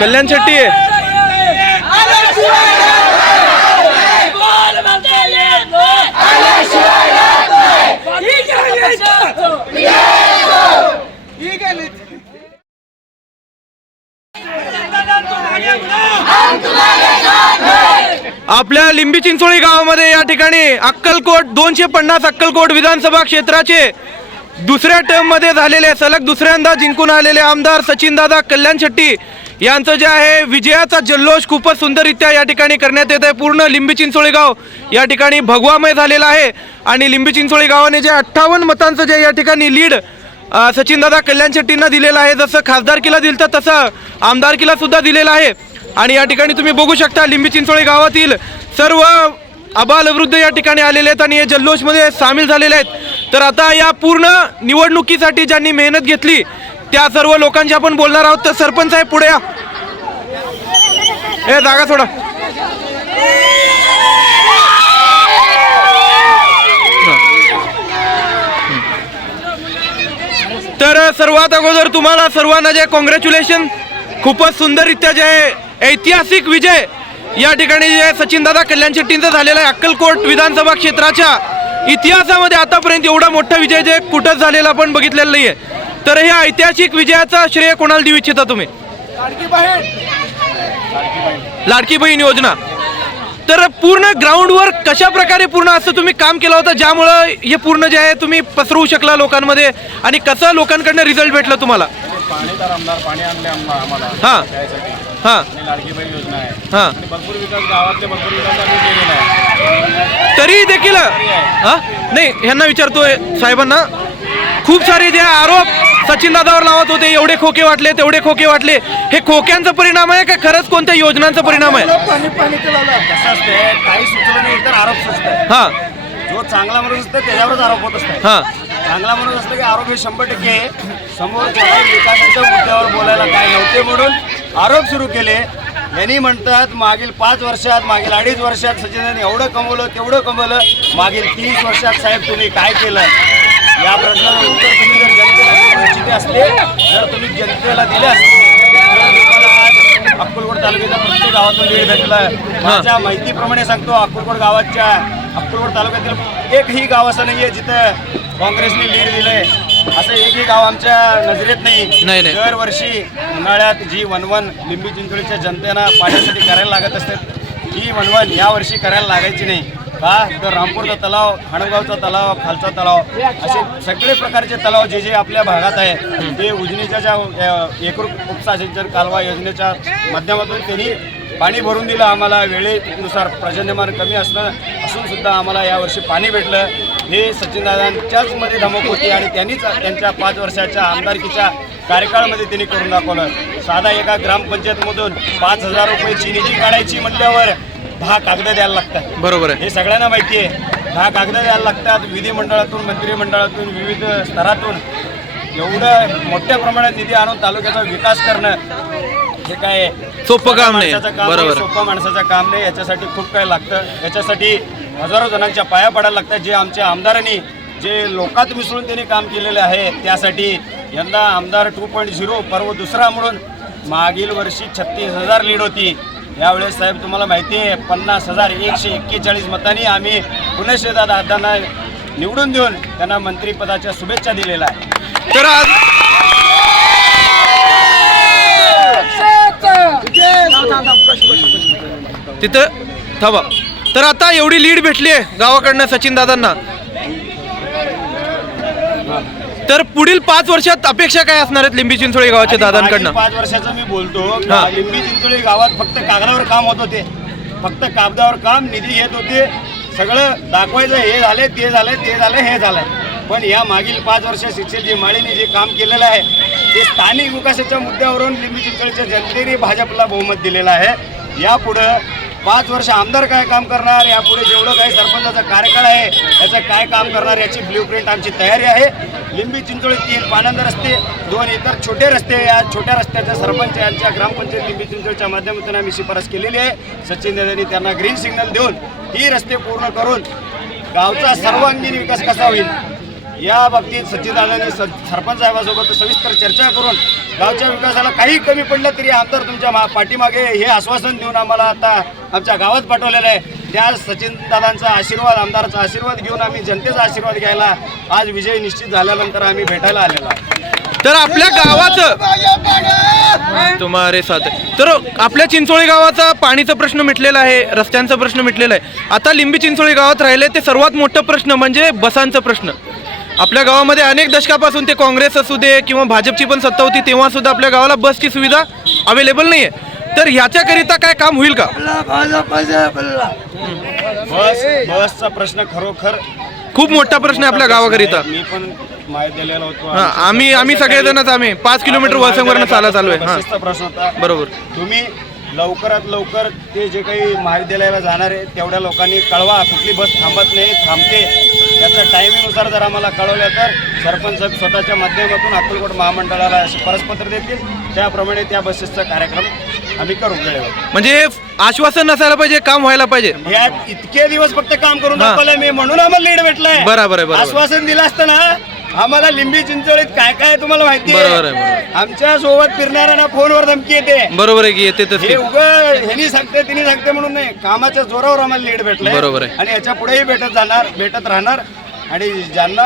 कल्याण शेट्टी आपल्या लिंबी चिंचोळी गावामध्ये या ठिकाणी अक्कलकोट दोनशे पन्नास अक्कलकोट विधानसभा क्षेत्राचे दुसऱ्या टर्ममध्ये झालेले सलग दुसऱ्यांदा जिंकून आलेले आमदार सचिनदादा कल्याण शेट्टी. यांचं जे आहे विजयाचा जल्लोष खूपच सुंदररित्या या ठिकाणी करण्यात येत आहे. पूर्ण लिंबी चिंचोळी गाव या ठिकाणी भगवामय झालेलं आहे. आणि लिंबी चिंचोळी गावाने जे अठ्ठावन्न मतांचं जे या ठिकाणी लीड सचिनदादा कल्याण शेट्टींना दिलेलं आहे. जसं खासदारकीला दिलं तर तसं आमदारकीला सुद्धा दिलेलं आहे. आणि या ठिकाणी तुम्ही बघू शकता लिंबी चिंचोळी गावातील सर्व अबालवृद्ध या ठिकाणी आलेले आहेत आणि या जल्लोषमध्ये सामील झालेले आहेत. तर आता या पूर्ण निवडणुकीसाठी ज्यांनी मेहनत घेतली त्या सर्व लोकांशी आपण बोलणार आहोत. तर सरपंच आहे पुढे या. हे जागा सोडा. तर सर्वात अगोदर तुम्हाला सर्वांना जे कॉंग्रॅच्युलेशन खूपच सुंदररित्या जे आहे ऐतिहासिक विजय या ठिकाणी जे सचिनदादा कल्याण शेट्टींचा झालेला आहे. अक्कलकोट विधानसभा क्षेत्राच्या इतिहासामध्ये आतापर्यंत एवढा मोठा विजय जे कुठंच झालेला आपण बघितलेला आहे तर ह्या ऐतिहासिक विजयाचा श्रेय कोणाला देऊ इच्छिता तुम्ही? लाडकी बहीण. योजना. तर पूर्ण ग्राउंडवर कशा प्रकारे पूर्ण असं तुम्ही काम केलं होतं ज्यामुळं हे पूर्ण जे आहे तुम्ही पसरवू शकला लोकांमध्ये आणि कसं लोकांकडनं रिझल्ट भेटलं तुम्हाला? पाणी तर आमदार पाणी आणले आम्हा- आम्हाला. हां. प्यायसाठी हां. आणि लाडकी बहीण योजना आहे. हां. आणि भरपूर विकास गावातले भरपूर विकास आम्ही केलेला आहे. तरी देखील हा? नाही ह्यांना विचारतोय साहेबांना. खूप सारे जे आरोप सचिन दादावर लावत होते. एवढे खोके वाटले तेवढे खोके वाटले. हे खोक्यांचा परिणाम आहे का खरंच कोणत्या योजनांचा परिणाम आहे? कसं असते काही सुचलं नाही तर आरोप हा. जो चांगला माणूस असतो त्याच्यावरच आरोप होत असतात. हा. चांगला माणूस असलं की आरोप हे शंभर टक्के समोर विकासाच्या मुद्द्यावर बोलायला काय नव्हते म्हणून आरोप सुरू केले. यांनी म्हणतात मागील पाच वर्षात मागील अडीच वर्षात सचिनांनी एवढं कमवलं तेवढं कमवलं. मागील तीस वर्षात साहेब तुम्ही काय केलं? या प्रश्नाचं तुम्ही जनतेला दिले असते तर तुम्हाला आज अक्कलकोट तालुक्याच्या प्रत्येक गावातून लीड भेटलं माझ्या माहितीप्रमाणे सांगतो अक्कलकोट गावाच्या अक्कलकोट तालुक्यातील एकही गाव असं नाही आहे जिथं काँग्रेसने लीड दिलंय. असं एकही गाव आमच्या नजरेत नाही. दरवर्षी उन्हाळ्यात जी वनवन लिंबी चिंचोळीच्या जनतेनं पाण्यासाठी करायला लागत असते ही वनवन यावर्षी करायला लागायची नाही. का तर रामपूरचा तलाव हाणगावचा तलाव खालचा तलाव असे सगळे प्रकारचे तलाव जे जे आपल्या भागात आहे ते उजनीच्या ज्या एकरूप उपसा सिंचन कालवा योजनेच्या माध्यमातून त्यांनी पाणी भरून दिलं. आम्हाला वेळेनुसार पर्जन्यमान कमी असणं असून सुद्धा आम्हाला यावर्षी पाणी भेटलं. हे सचिनदादांच्याच मध्ये धमक होती आणि त्यांनीच त्यांच्या पाच वर्षाच्या आमदारकीच्या कार्यकाळामध्ये त्यांनी करून दाखवलं. साधा एका ग्रामपंचायतमधून पाच हजार रुपये निधी काढायची म्हटल्यावर दहा कागदं द्यायला लागतात. बरोबर आहे. हे सगळ्यांना माहिती आहे. दहा कागदं द्यायला लागतात विधिमंडळातून मंत्रिमंडळातून विविध स्तरातून. एवढं मोठ्या प्रमाणात निधी आणून तालुक्याचा विकास करणं हे काय सोपं काम नाही. माणसाचं काम बरोबर. सोपं माणसाचं काम नाही. याच्यासाठी खूप काही लागतं. याच्यासाठी हजारो जणांच्या पाया पडायला लागतात. जे आमच्या आमदारांनी जे लोकात मिसळून त्यांनी काम केलेले आहे त्यासाठी यंदा आमदार टू पॉईंट झिरो पर्व दुसरा म्हणून मागील वर्षी छत्तीस हजार लीड होती. यावेळेस साहेब तुम्हाला माहिती आहे पन्नास हजार एकशे एक्केचाळीस मतांनी आम्ही पुनश्चेदा दादांना निवडून देऊन त्यांना मंत्रिपदाच्या शुभेच्छा दिलेल्या आहे तर आज तिथं थांबा. तर आता एवढी लीड भेटली आहे गावाकडनं सचिन दादांना. तर पुढील पाच वर्षात अपेक्षा काय असणार आहेत लिंबी चिंचोळी गावाच्या दादांकडनं? पाच वर्षाचं मी बोलतो. हा. लिंबी चिंचोळी गावात फक्त कागदावर काम होत होते. फक्त कागदावर काम निधी घेत होते. सगळं दाखवायचं हे झाले ते झाले ते झाले हे झालंय. पण या मागील पाच वर्ष शिक्षणजी माळीने जे काम केलेलं आहे ते स्थानिक विकासाच्या मुद्द्यावरून लिंबी चिंचोळीच्या जनतेने भाजपला बहुमत दिलेलं आहे. यापुढं पाच वर्ष आमदार काय काम करणार यापुढे जेवढं काही सरपंचाचा कार्यकाळ आहे याचं काय काम करणार याची ब्ल्यू प्रिंट आमची तयारी आहे. लिंबी चिंचोळी तीन पानंद रस्ते दोन इतर छोटे रस्ते या छोट्या रस्त्याच्या सरपंच यांच्या ग्रामपंचायत लिंबी चिंचोळीच्या माध्यमातून आम्ही शिफारस केलेली आहे. सचिन दादांनी त्यांना ग्रीन सिग्नल देऊन ही रस्ते पूर्ण करून गावचा सर्वांगीण विकास कसा होईल या बाबतीत सचिनदादांनी स सरपंच साहेबासोबत सविस्तर चर्चा करून गावच्या विकासाला काही कमी पडलं तरी आमदार तुमच्या मा- पाठीमागे हे आश्वासन देऊन आम्हाला आता आमच्या गावात पाठवलेलं आहे. त्या सचिन दादांचा आशीर्वाद आमदाराचा आशीर्वाद घेऊन आम्ही जनतेचा आशीर्वाद घ्यायला आज विजय निश्चित झाल्यानंतर आम्ही भेटायला आलेलो आहे तर आपल्या गावाचं तुम्हारे साथ है. तर आपल्या चिंचोळी गावाचा पाणीचा प्रश्न मिटलेला आहे रस्त्यांचा प्रश्न मिटलेला आहे. आता लिंबी चिंचोळी गावात राहिले ते सर्वात मोठा प्रश्न म्हणजे बसांचा प्रश्न. आपल्या गावामध्ये अनेक दशकापासून ते काँग्रेस असू दे किंवा भाजपची पण सत्ता होती तेव्हा सुद्धा आपल्या गावाला बसची सुविधा अवेलेबल नाही आहे तर ह्याच्याकरिता काय काम होईल का? बस बसचा प्रश्न खरोखर खूप मोठा प्रश्न आहे आपल्या गावाकरिता. मी पण माहिती दिलेला होतो. हा आम्ही आम्ही सगळेजणच आम्ही. पाच किलोमीटर वसंगवरनं चालत चालू आहे. हा. प्रश्न होता. बरोबर. तुम्ही लवकरात लवकर ते जे काही महाविद्यालयाला जाणार आहे तेवढ्या लोकांनी कळवा. कुठली बस थांबत नाही थांबते. याच्या टायमिंगनुसार जर आम्हाला कळवलं तर सरपंच साहेब स्वतःच्या माध्यमातून अक्कलकोट महामंडळाला परस्पत्र देतील. त्याप्रमाणे त्या बसेसचा कार्यक्रम आम्ही करू. वेळेवर म्हणजे आश्वासन नसायला पाहिजे काम व्हायला पाहिजे. या इतके दिवस फक्त काम करून मी म्हणून आम्हाला लीड भेटलाय. बरोबर आहे, बरोबर. आश्वासन दिलं असतं ना आम्हाला लिंबी चिंचोळीत काय काय आहे तुम्हाला माहिती बरोबर आहे, बरोबर. आमच्यासोबत फिरणाऱ्यांना फोनवर धमकी येते. बरोबर आहे की येते हे उग ह्यांनी सांगते तिने सांगते म्हणून नाही. कामाच्या जोरावर आम्हाला लीड भेटलंय. बरोबर आहे. आणि याच्या पुढेही भेटत जाणार भेटत राहणार. आणि ज्यांना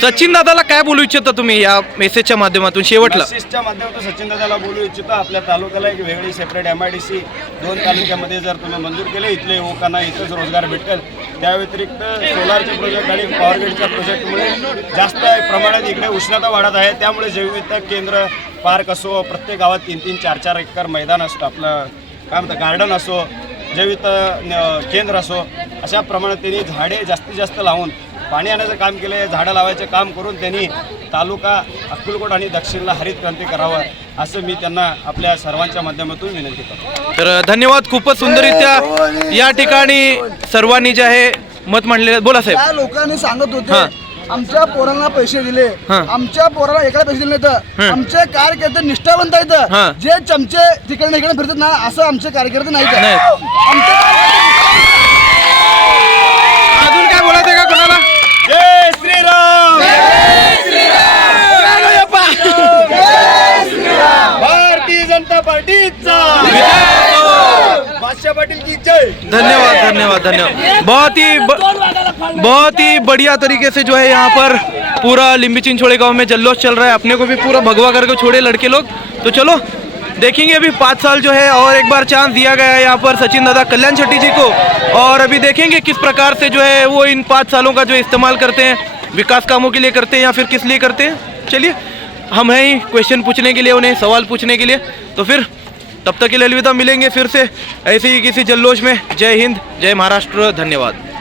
सचिन दादाला काय बोलू इच्छिता तुम्ही या मेसेजच्या माध्यमातून? शेवटला. मेसेजच्या माध्यमातून सचिन दादाला बोलू इच्छितो. आपल्या तालुक्याला एक वेगळी separate M I D C दोन तालुक्यामध्ये जर तुम्ही मंजूर केले इथले युवकांना इथंच रोजगार भेटेल. त्या व्यतिरिक्त सोलारचे प्रोजेक्ट आणि पॉवर ग्रीडच्या प्रोजेक्टमुळे जास्त प्रमाणात इकडे उष्णता वाढत आहे. त्यामुळे जैवविद्या केंद्र पार्क असो प्रत्येक गावात तीन तीन चार चार एकर मैदान असतं. आपलं काय म्हणतं गार्डन असो जैविक केंद्र असो अशा प्रमाणात त्यांनी झाडे जास्तीत जास्त लावून पाणी आणण्याचं काम केलं आहे झाडं लावायचं काम करून त्यांनी तालुका अक्कलकोट आणि दक्षिणला हरित क्रांती करावं असं मी त्यांना आपल्या सर्वांच्या माध्यमातून विनंती करतो तर धन्यवाद खूपच सुंदररित्या या ठिकाणी सर्वांनी जे आहे मत मांडलेलं बोला साहेब त्या लोकांनी सांगत. होते आमच्या पोरांना पैसे दिले हा. आमच्या पोराला एकाला पैसे दिले नाही तर हा. आमचे कार्यकर्ते निष्ठावंत आहेत. जे चमचे तिकडे इकडे फिरतात ना असं आमचे कार्यकर्ते नाहीत नाहीत. आमचे अजून काय बोलायचं आहे का कोणाला धन्यवाद। बहुत ही ब, बहुत ही बढ़िया तरीके से जो है यहाँ पर पूरा लिंबी चिंचोड़े गाँव में जल्लोष चल रहा है। अपने को भी पूरा भगवा करके छोड़े लड़के लोग। तो चलो देखेंगे अभी पाँच साल जो है और एक बार चांस दिया गया है यहाँ पर सचिन दादा कल्याण शेट्टी जी को। और अभी देखेंगे किस प्रकार से जो है वो इन पाँच सालों का जो इस्तेमाल करते हैं विकास कामों के लिए करते हैं या फिर किस लिए करते हैं। चलिए हम हैं ही क्वेश्चन पूछने के लिए उन्हें सवाल पूछने के लिए। तो फिर तब तक के लिए अलविदा मिलेंगे फिर से। ऐसे ही किसी जल्लोष में। जय हिंद जय महाराष्ट्र धन्यवाद।